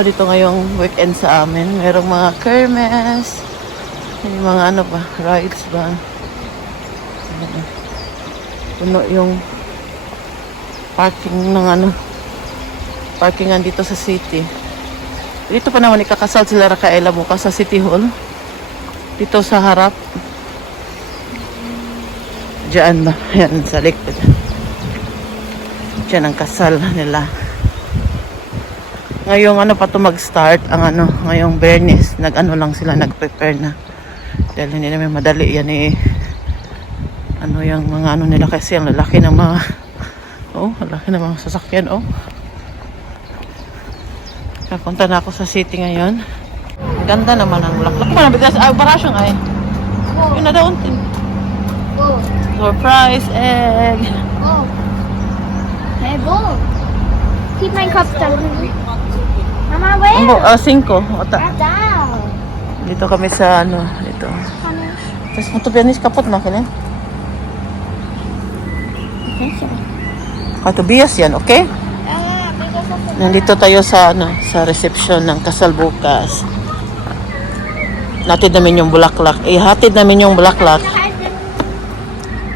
ano dito ngayong weekend sa amin. Merong mga kermes. May mga ano ba, rides ba. Puno yung parking ng ano, parkingan dito sa city. Dito pa naman ikakasal sila Racaela bukas sa City Hall. Dito sa harap. Diyan ba? Yan sa likod. Diyan ang kasal nila. Ngayong ano pa to mag-start ang ano, ngayong Bernis, nag-ano lang sila, nag-prepare na. Dahil hindi naman madali yan eh. Ano yung mga ano nila kasi ang lalaki ng mga lalaki ng mga sasakyan Kapunta na ako sa city ngayon. Ganda naman ang bulaklak. Ano bigas parasyon ay. Yun na daw untin. Surprise egg. Hey, Bo. Keep my cup down. Mama, where? 5. Ota. Down. Dito kami sa ano, dito. Tapos mo to biyanis kapot na kini. Katubiyas yan, okay? Nandito tayo sa ano, sa reception ng kasal bukas. Natid namin yung bulaklak. Hatid namin yung bulaklak.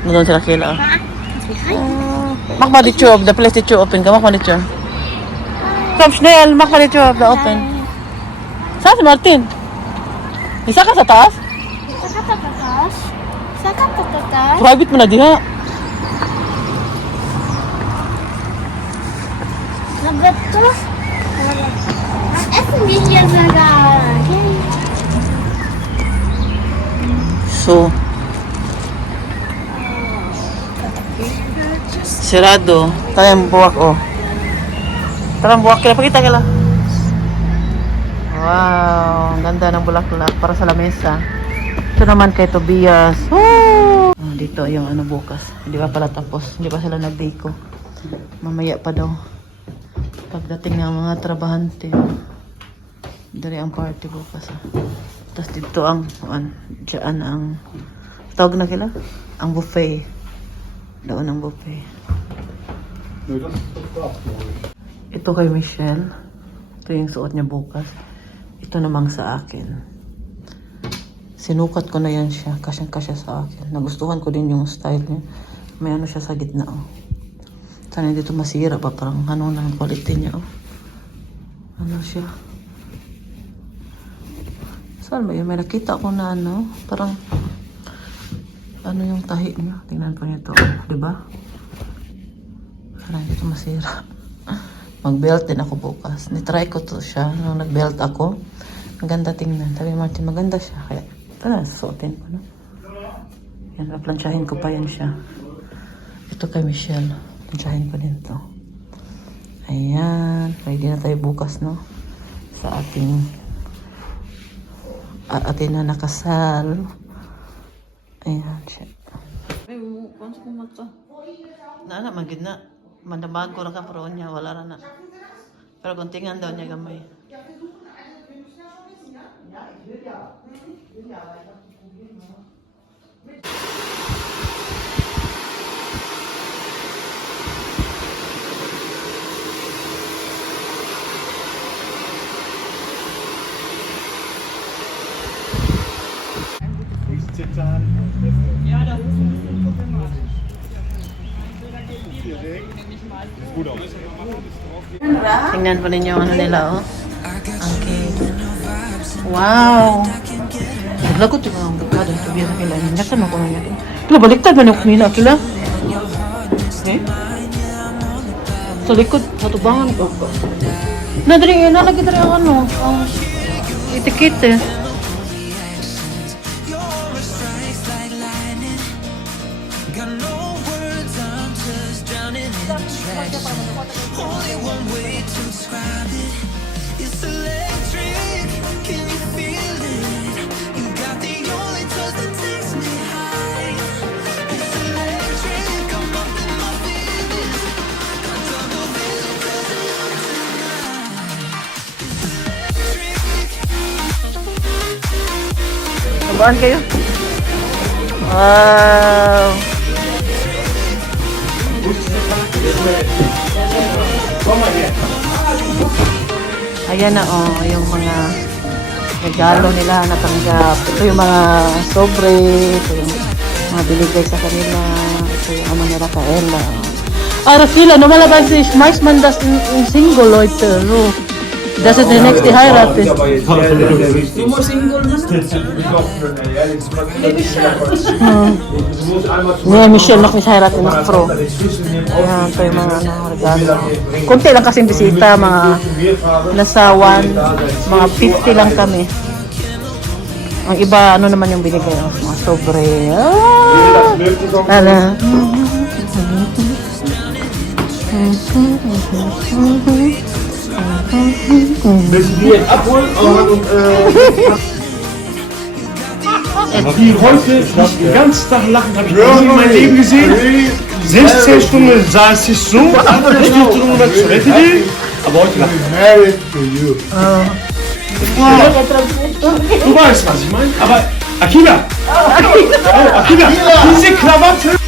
Nandun sila kila. Makma dito of the place dito open. Makma dito. Come Schnell, makma dito of the open. Saan si Martin? Isa ka sa taas? Private mo na diha. Betul. Essen wir hier sogar. So, sirado. Tayong buwak Tarang buwak kila. Pakita kila. Wow, ang ganda ng bulaklak para sa lamesa. Ito naman kay Tobias. Dito yung ano bukas. Hindi pa pala tapos. Hindi pa sila nagdeko. Mamaya pa daw. Pagdating ng mga trabahante. Dari ang party bukas. Tapos dito ang dyan ang tawag na kila? Ang buffet. Doon ang buffet. Ito kay Michelle. Ito yung suot niya bukas. Ito namang sa akin. Sinukat ko na yan siya. Kasyang-kasya sa akin. Nagustuhan ko din yung style niya. May ano siya sa gitna Sana dito masira pa. Parang ano na ang quality niya Ano siya. Saan ba yun? May nakita ko na ano. Parang ano yung tahi niya. Tingnan ko nito. Diba? Sana dito masira. Mag-belt din ako bukas. Nitry ko to siya. Nung nag-belt ako. Ang ganda tingnan. Sabi Martin, maganda siya. Kaya, ito na, suotin ko. Yan, plansyahin ko pa yan siya. Ito kay Michelle. Plansyahin ko din to. Ayan. Ready na tayo bukas, no? Sa ating na nakasal. Ayan siya. Ay, kung mo to. Na, magid na. Mandamag ko lang ka pero niya, wala na. Pero kuntingan daw niya gamay. Ja, das ist ein bisschen problematisch. Gut aus. Tingnan po ninyo ano nila, Ang cake. Wow! Naglagot yung mga gagada. Ito biya na kila. Nyakan ako na yan. Kila, baliktad man yung kumina. Kila. Sa likod. Matubangan ko. Nadali, nalagi tari ang ano. Ang itikite. Sambaan kayo. Wow. Ayan na yung mga regalo nila natanggap. Ito yung mga sobre, ito yung mga binigay sa kanila, ito yung ama nila Kaela. Sila, lumalabas si Schmeissman das in single, Leute. So, das ist der nächste Heirat. Du musst Single Yeah, Michelle, noch nicht heiraten, noch Frau. Ayan, ito yung mga regalo. Kunti lang kasing bisita, mga nasa mga 50 lang kami. Ang iba, ano naman yung binigay, mga sobre. Ala. Müssen die jetzt abholen? Die heute den ganzen Tag lachen, habe ich noch nie in meinem Leben gesehen. 16 Stunden saß ich so, andere Stunden über Toilette gehen, aber heute lachen. Du weißt, was ich meine. Aber Akila! Oh, Akila! Diese Krawatte!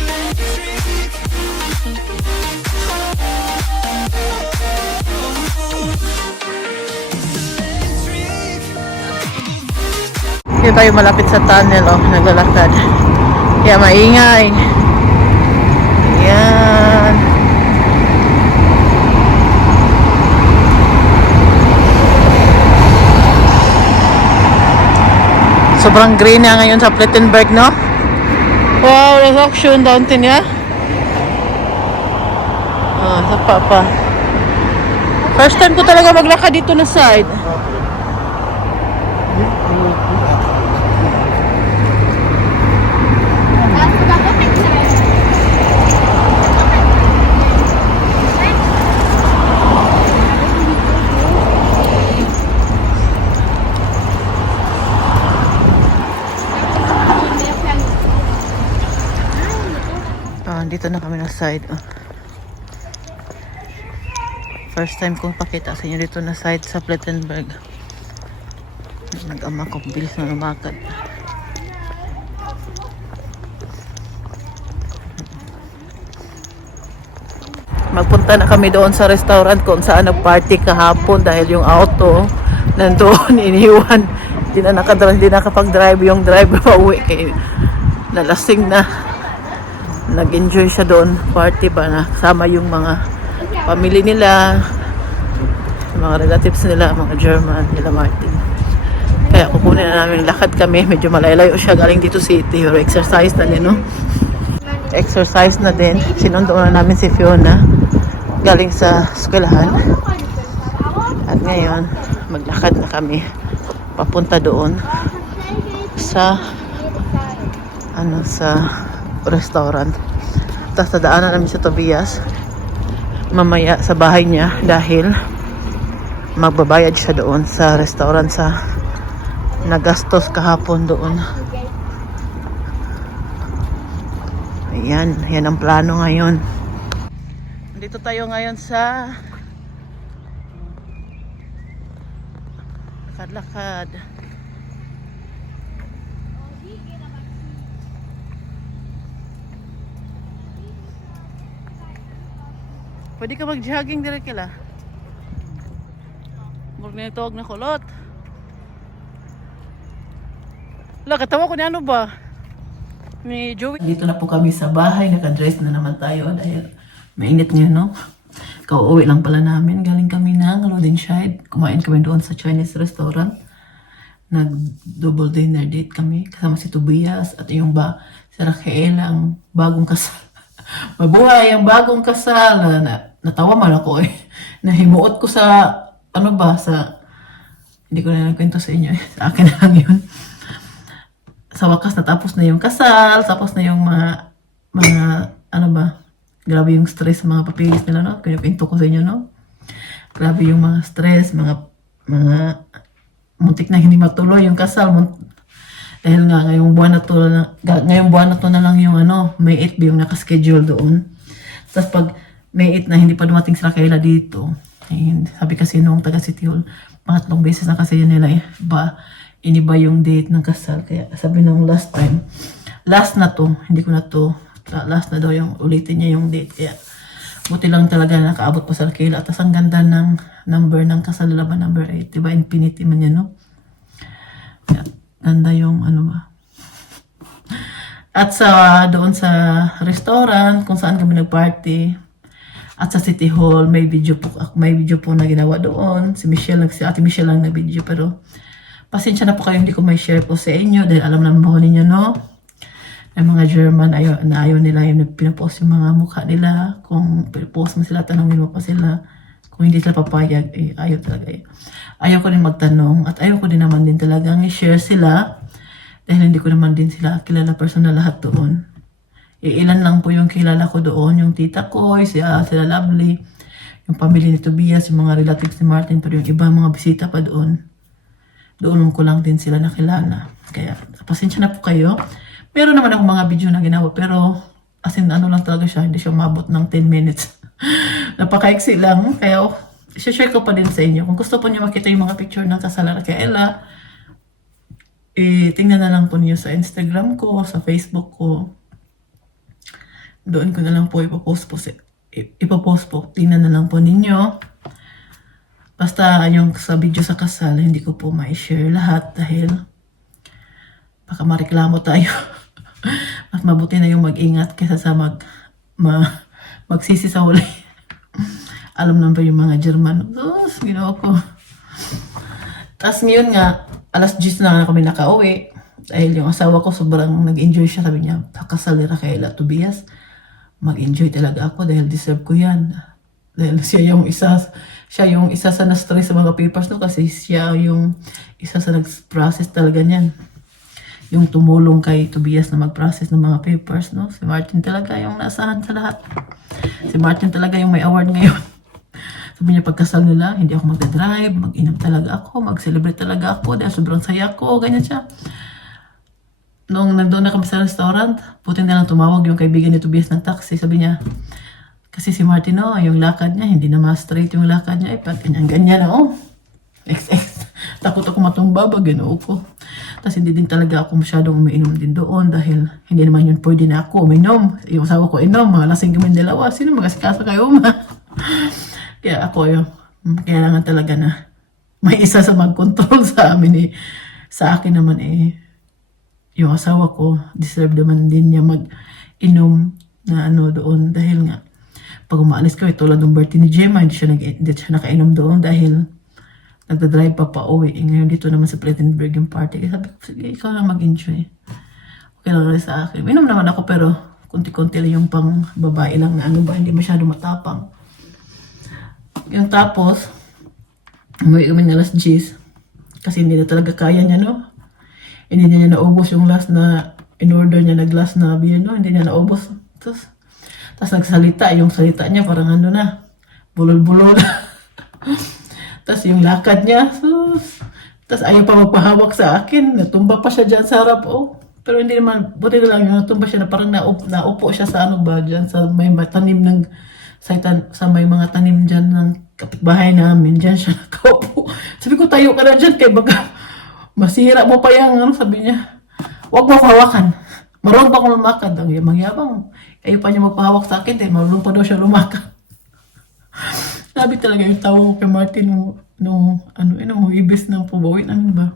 Dito tayo malapit sa tunnel, naglalakad. Kaya maingay. Yan. Sobrang green na ngayon sa Plettenberg, no? Wow, there's auction downtown, ya? Sa pa. First time ko talaga maglakad dito na side. Dito na kami na side. First time kong pakita sa inyo dito na side sa Plettenberg. Nag-ama ko, bilis na lumakad. Magpunta na kami doon sa restaurant kung saan nag-party kahapon dahil yung auto nandoon iniwan. Hindi nakapag-drive yung driver pauwi kay nalasing na. Nag-enjoy siya doon, party ba na kasama yung mga pamilya nila, mga relatives nila, mga German nila Martin. Kaya kukunin na namin, lakad kami, medyo malayo siya galing dito city, pero exercise na din, no? Exercise na din, sinundo na namin si Fiona galing sa eskwelahan. At ngayon, maglakad na kami papunta doon sa sa restaurant. Tapos nadaanan namin sa Tobias mamaya sa bahay niya dahil magbabayad siya doon sa restaurant sa nagastos kahapon doon. Ayan, yan ang plano ngayon. Dito tayo ngayon sa lakad-lakad. Pwede ka mag-jogging dire kila. Murag na itog na kulot. Wala, katawa ko ni ano ba? Ni Joey. Dito na po kami sa bahay. Naka-dress na naman tayo dahil mainit niyo, no? Kauuwi lang pala namin. Galing kami ng Lodenscheid. Kumain kami doon sa Chinese restaurant. Nag-double dinner date kami. Kasama si Tobias at yung si Raquel, ang bagong kasal. Mabuhay ang bagong kasal. Natawa man ako eh. Nahimuot ko sa, hindi ko na nagkwento sa inyo eh. Sa akin lang yun. Sa wakas natapos na yung kasal, tapos na yung mga grabe yung stress sa mga papilis nila, no? Pinto ko sa inyo, no? Grabe yung mga stress, mga muntik na hindi matuloy yung kasal. Dahil nga ngayong buwan na to na lang yung May 8 yung nakaschedule doon. Tapos pag May 8 na hindi pa dumating sila kaila dito. Sabi kasi nung taga City Hall, pangatlong beses na kasi yun nila iniba yung date ng kasal. Kaya sabi nung last na to, hindi ko na to, last na daw yung ulitin niya yung date. Kaya Buti lang talaga nakaabot pa sa Kayla. Tapos ang ganda ng number ng kasal nila ba, number 8. Diba, infinity man yan, no? Kaya, ganda yung ano ba. At doon sa restaurant, kung saan kami nag-party, at sa City Hall, may video po na ginawa doon. Si Ate Michelle lang na video, pero pasensya na po kayo, hindi ko may share po sa inyo dahil alam naman po ninyo, no? Ang mga German, ayaw nila yung pinapost yung mga mukha nila. Kung pinapost mo sila, tanongin mo pa sila. Kung hindi sila papayag, ayaw talaga. Ayaw ko din magtanong at ayaw ko din naman din talagang i-share sila dahil hindi ko naman din sila kilala personal lahat doon. Ilan lang po yung kilala ko doon, yung tita ko, sila Lovely, yung pamilya ni Tobias, yung mga relatives ni Martin, pero yung iba mga bisita pa doon. Doon ko lang din sila nakilala. Kaya, pasensya na po kayo. Meron naman akong mga video na ginawa, pero as in, ano lang talaga siya, hindi siya umabot ng 10 minutes. Napakaiksi lang, kaya share ko pa din sa inyo. Kung gusto po niyo makita yung mga picture ng kasalan kay Ella, tingnan na lang po niyo sa Instagram ko, sa Facebook ko. Doon ko na lang po ipopost po. Tingnan na lang po ninyo. Basta yung sa video sa kasal, hindi ko po ma-share lahat dahil baka mareklamo tayo. Mas mabuti na yung mag-ingat kaysa sa magsisi sa huli. Alam naman ba yung mga German? Ginawa ko. Tapos ngayon nga, alas 10 na kami nakauwi. Dahil yung asawa ko sobrang nag-enjoy siya. Sabi niya, kakasal nila kay Tobias. Mag-enjoy talaga ako dahil deserve ko yan. Dahil siya yung isa sa na-stress sa mga papers, no? Kasi siya yung isa sa nag-process talaga niyan. Yung tumulong kay Tobias na mag-process ng mga papers, no? Si Martin talaga yung naasahan sa lahat. Si Martin talaga yung may award ngayon. Sabi niya, pagkasal nila, hindi ako magdadrive, mag-inom talaga ako, mag-celebrate talaga ako dahil sobrang saya ko, ganyan siya. Nung nandun na kami sa restaurant, puti na lang tumawag yung kaibigan ni Tobias ng taxi. Sabi niya, kasi si Martin, no, yung lakad niya, hindi naman straight yung lakad niya. Pag ganyan-ganyan, no? XX. Takot ako matumba, ginoo ko. Tapos hindi din talaga ako masyadong umiinom din doon dahil hindi naman yun pwede na ako uminom. Yung asawa ko inom, mga lasing kami dalawa. Sino magasikasa kayo, ma? Kaya ako yung kailangan talaga na may isa sa mag-control sa amin. Sa akin naman yung asawa ko, deserve naman din niya mag-inom na doon dahil nga pag umaalis kami, tulad ng birthday ni Gemma, hindi siya nakainom doon dahil nagdadrive pa pauwi. Ngayon dito naman sa Plettenberg yung party. Kaya sabi ko, sige, ikaw lang mag-enjoy. Okay lang rin sa akin. Minom naman ako pero kunti-kunti lang yung pang babae lang na hindi masyado matapang. Yung tapos, umuwi kami ng alas 10 kasi hindi na talaga kaya niya, no? Hindi niya naubos yung last na in-order niya na glass na beer, no? Hindi niya naubos. Tapos nagsalita, yung salita niya parang bulol-bulol. Tapos yung lakad niya, tapos ayaw pa magpahawak sa akin. Natumba pa siya dyan sa harap. Pero hindi naman, buti na lang yung natumba siya na parang naupo siya sa dyan, sa may tanim sa may mga tanim dyan ng kapitbahay namin. Dyan siya nakaupo. Sabi ko, tayo ka na dyan kay baka masira mo pa yung sabi niya. Huwag mo pahawakan. Marunong pa akong lumakad. Ang yabang. Ayaw pa niya magpahawak sa akin. Marunong pa daw siya lumakad. Sabi talaga yung tawa ko kay Martin nung ibis ng pubawi namin ba.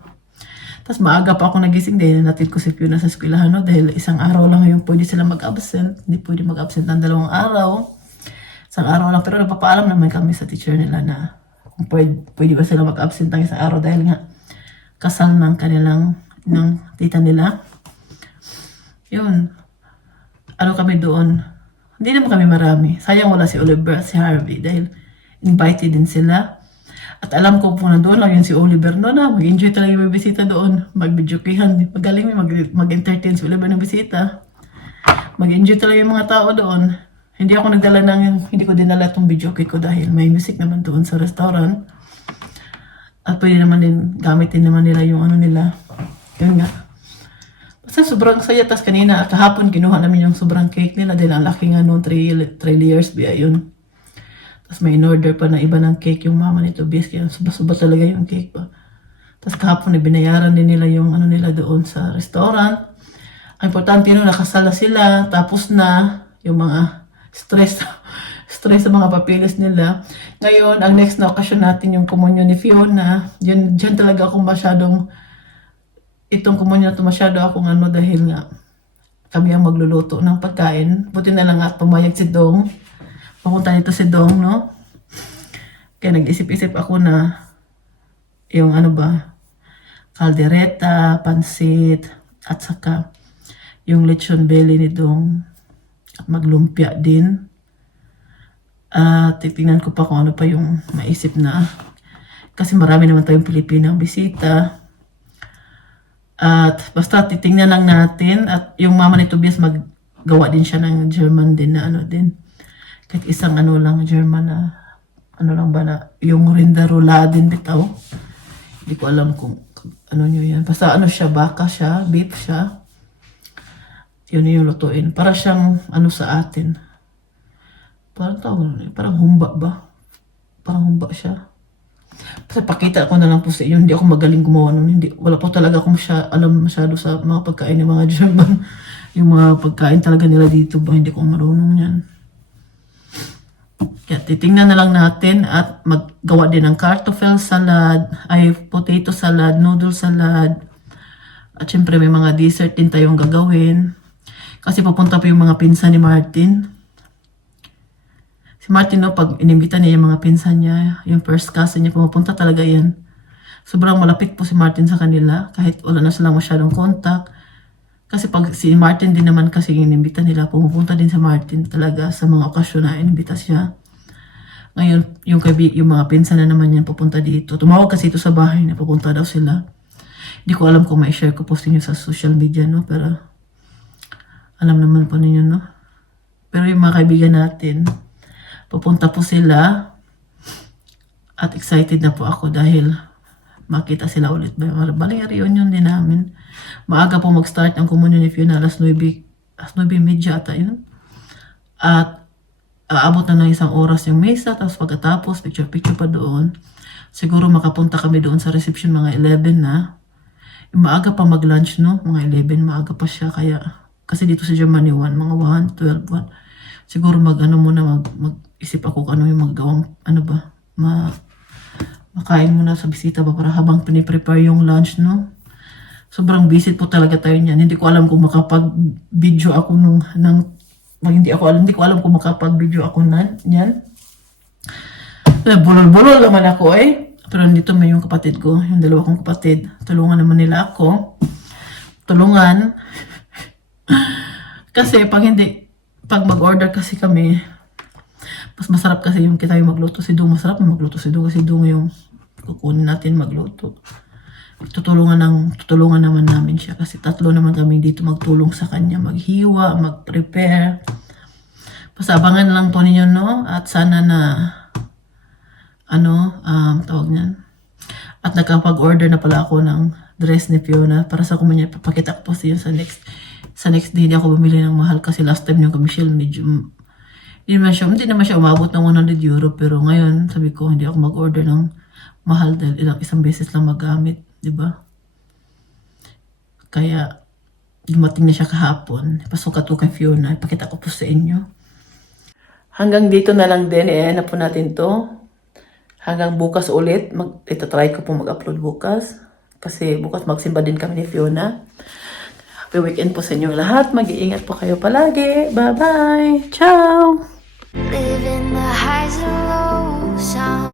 Tapos maaga pa ako nagising dahil natid ko si Fiona sa eskwelahan, no? Dahil isang araw lang yung pwede sila mag-absent. Hindi pwede mag-absent ng 2 araw. Isang araw lang. Pero nagpapaalam naman kami sa teacher nila na kung pwede ba sila mag-absent ng isang araw dahil nga kasal ng tita nila. Yun. Kami doon. Hindi naman kami marami. Sayang wala si Oliver at si Harvey dahil invited din sila. At alam ko po na doon lang yun si Oliver na mag-enjoy talaga yung bisita doon. Mag-videokihan. Magaling mag-entertain si Oliver ng bisita. Mag-enjoy talaga yung mga tao doon. Hindi ko dinala itong videoke ko dahil may music naman doon sa restaurant. At pwede naman din, gamitin naman nila yung nila. Yun nga. Basta sobrang saya. Tas kanina, kahapon, kinuha namin yung sobrang cake nila. Dahil ang laki nga 3 layers biya yun. Tapos may in-order pa na iba ng cake yung mama ni Tobias. Kaya suba-suba talaga yung cake pa. Tapos kahapon, binayaran din nila yung nila doon sa restaurant. Ang importante nakasal na sila. Tapos na yung mga stress stress sa mga papilis nila. Ngayon, ang next na okasyon natin yung komunyon ni Fiona. Diyan talaga akong masyadong, itong komunyon na ito masyado akong dahil nga kami ang magluluto ng pagkain. Buti na lang at pumayag si Dong. Papunta nito si Dong, no? Kaya nag-isip-isip ako na yung kaldereta, pansit, at saka yung lechon belly ni Dong. At maglumpia din. At titingnan ko pa kung ano pa yung maisip na. Kasi marami naman tayong Pilipinang bisita. At basta titingnan lang natin. At yung mama ni Tobias maggawa din siya ng German din na din. Kahit isang lang German na lang ba na yung rindarula din bitaw. Hindi ko alam kung nyo yan. Basta siya, baka siya, beef siya. Yun yung lutuin. Para siyang sa atin. Parang humba ba? Parang humba siya. Basta pakita ko na lang po sa inyo. Hindi ako magaling gumawa nun. Wala po talaga akong alam masyado sa mga pagkain ng mga German. Yung mga pagkain talaga nila dito ba? Hindi ko marunong yan. Kaya titingnan na lang natin at maggawa din ng kartoffel salad, potato salad, noodle salad. At syempre may mga dessert din tayong gagawin. Kasi pupunta pa yung mga pinsan ni Martin. Si Martin, pag inimbita niya yung mga pinsan niya, yung first cousin niya, pumupunta talaga yan. Sobrang malapit po si Martin sa kanila, kahit wala na silang masyadong contact. Kasi pag si Martin din naman kasi inimbita nila, pumupunta din sa Martin talaga sa mga okasyon na inimbita siya. Ngayon, yung mga pinsan na naman yan pupunta dito. Tumawag kasi ito sa bahay na pupunta daw sila. Hindi ko alam kung ma-share ko po sa inyo sa social media, no? Pero alam naman po ninyo, no? Pero yung mga kaibigan natin, pupunta po sila at excited na po ako dahil makita sila ulit. Baling reunion din namin. Maaga po mag-start ang komunyon ni Fiona, alas 9:30 ata yun. At aabot na ng 1 oras yung mesa, tapos pagkatapos, picture-picture pa doon. Siguro makapunta kami doon sa reception mga 11 na. Maaga pa mag-lunch, no? Mga 11, maaga pa siya, kaya kasi dito sa Germany, mga 1, 12, 1. Siguro mag-isip ako kung ano yung maggawang, makain muna sa bisita ba para habang piniprepare yung lunch, no? Sobrang busy po talaga tayo niyan. Hindi ko alam kung makapag-video ako hindi ko alam kung makapag-video ako niyan. Bulol-bulol naman ako Pero dito may yung kapatid ko, yung dalawa kong kapatid. Tulungan naman nila ako. Tulungan. Kasi pag mag-order kasi kami, mas masarap kasi yung kita yung magluto. Si Dung masarap magluto si Dung kasi Dung yung kukunin natin magluto. Tutulungan naman namin siya kasi 3 naman kami dito magtulong sa kanya, maghiwa, mag-prepare. Pasabangan lang po ninyo, no? At sana na tawag niyan. At nakapag-order na pala ako ng dress ni Fiona para sa kumunyo. Papakita ko po siya sa next day. Hindi ako bumili ng mahal kasi last time yung kamisyel medyo hindi naman siya umabot ng 100 euro, pero ngayon sabi ko hindi ako mag-order ng mahal dahil isang beses lang magamit, di ba? Kaya dumating na siya kahapon. Pasukat ko kay Fiona, ipakita ko po sa inyo. Hanggang dito na lang din, na po natin to. Hanggang bukas ulit, itatry ko po mag-upload bukas. Kasi bukas magsimba din kami ni Fiona. Happy weekend po sa inyo lahat. Mag-iingat po kayo palagi. Bye-bye. Ciao!